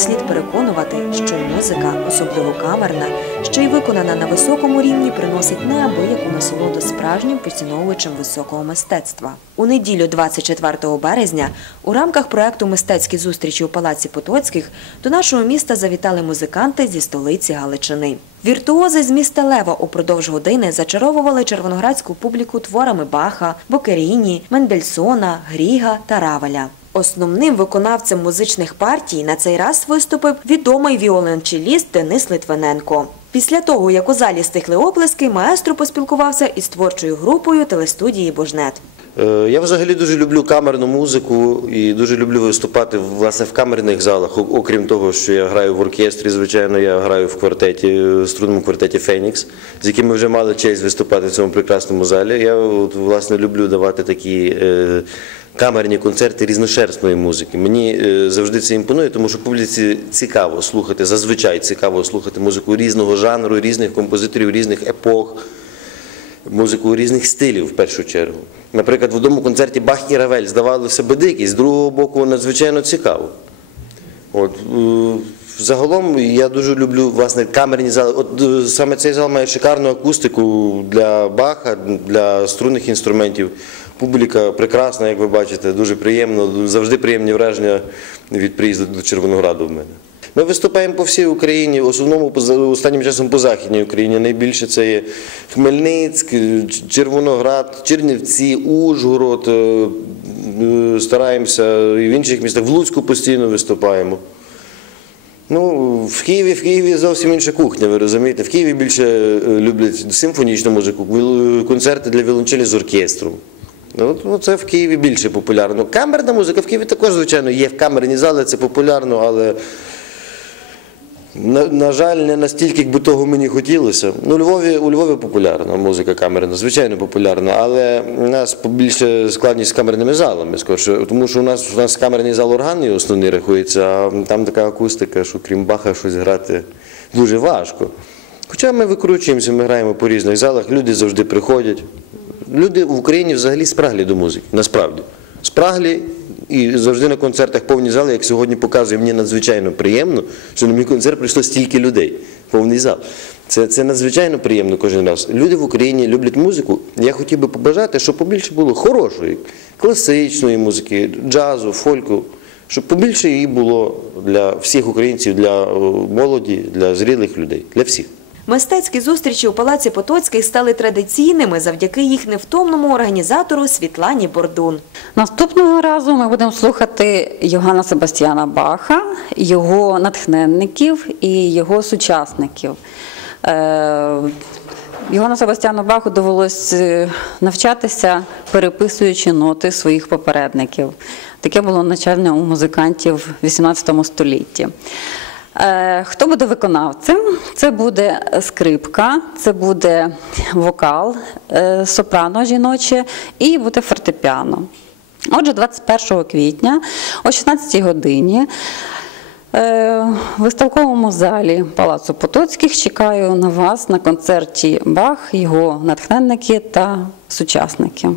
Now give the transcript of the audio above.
слід переконувати, що музика, особливо камерна, що й виконана на високому рівні, приносить неабияку насолоду справжнім поціновувачам високого мистецтва. У неділю, 24 березня, у рамках проекту Мистецькі зустрічі у Палаці Потоцьких до нашого міста завітали музиканти зі столиці Галичини. Віртуози з міста Лева упродовж години зачаровували червоноградську публіку творами Баха, Бокеріні, Мендельсона, Гріга та Равеля. Основним виконавцем музичних партій на цей раз виступив відомий віолончеліст Денис Литвиненко. Після того, як у залі стихли оплески, маестро поспілкувався із творчою групою телестудії Божнет. Е, Я взагалі дуже люблю камерну музику і дуже люблю виступати власне в камерних залах. Окрім того, що я граю в оркестрі, звичайно, я граю в квартеті, е, струнному квартеті Фенікс, з яким ми вже мали честь виступати в цьому прекрасному залі. Я от, власне люблю давати такі е, камерні концерти різношерстної музики. Мені е, завжди це імпонує, тому що публіці цікаво слухати, зазвичай цікаво слухати музику різного жанру, різних композиторів, різних епох музику різних стилів в першу чергу. Наприклад, в одному концерті Бах і Равель здавалося би дикі, з другого боку надзвичайно цікаво. От, е, загалом я дуже люблю власне камерні зали. От е, саме цей зал має шикарну акустику для Баха, для струнних інструментів. Публіка прекрасна, як ви бачите, дуже приємно, завжди приємні враження від приїзду до Червонограду в мене. Ми виступаємо по всій Україні, в основному останнім часом по Західній Україні. Найбільше це є Хмельницьк, Червоноград, Чернівці, Ужгород. е, е, Стараємося і в інших містах. В Луцьку постійно виступаємо. Ну, в Києві, в Києві зовсім інша кухня, ви розумієте. В Києві більше е, люблять симфонічну музику, концерти для віолончелі з оркестром. Ну, ну, це в Києві більше популярно. Камерна музика в Києві також, звичайно, є в камерні зали, це популярно, але на, на жаль, не настільки, як би того мені хотілося. Ну, у Львові, у Львові популярна музика камерна, звичайно популярна, але у нас більше складність з камерними залами, скорше, тому що у нас, у нас камерний зал органний основний рахується, а там така акустика, що крім Баха щось грати дуже важко. Хоча ми викручуємося, ми граємо по різних залах, люди завжди приходять. Люди в Україні взагалі спраглі до музики, насправді. Спраглі і завжди на концертах повні зали, як сьогодні показує, мені надзвичайно приємно, що на мій концерт прийшло стільки людей, повний зал. Це, це надзвичайно приємно кожен раз. Люди в Україні люблять музику. Я хотів би побажати, щоб побільше було хорошої, класичної музики, джазу, фольку, щоб побільше її було для всіх українців, для е, молоді, для зрілих людей, для всіх. Мистецькі зустрічі у Палаці Потоцьких стали традиційними завдяки їх невтомному організатору Світлані Бордун. Наступного разу ми будемо слухати Йоганна Себастьяна Баха, його натхненників і його сучасників. Е, Йоганну Себастьяну Баху довелось е, навчатися, переписуючи ноти своїх попередників. Таке було навчання у музикантів в XVIII столітті. Е, Хто буде виконавцем? Це буде скрипка, це буде вокал, е, сопрано жіноче і буде фортепіано. Отже, 21 квітня о 16 годині е, в виставковому залі Палацу Потоцьких чекаю на вас на концерті Бах, його натхненники та сучасники.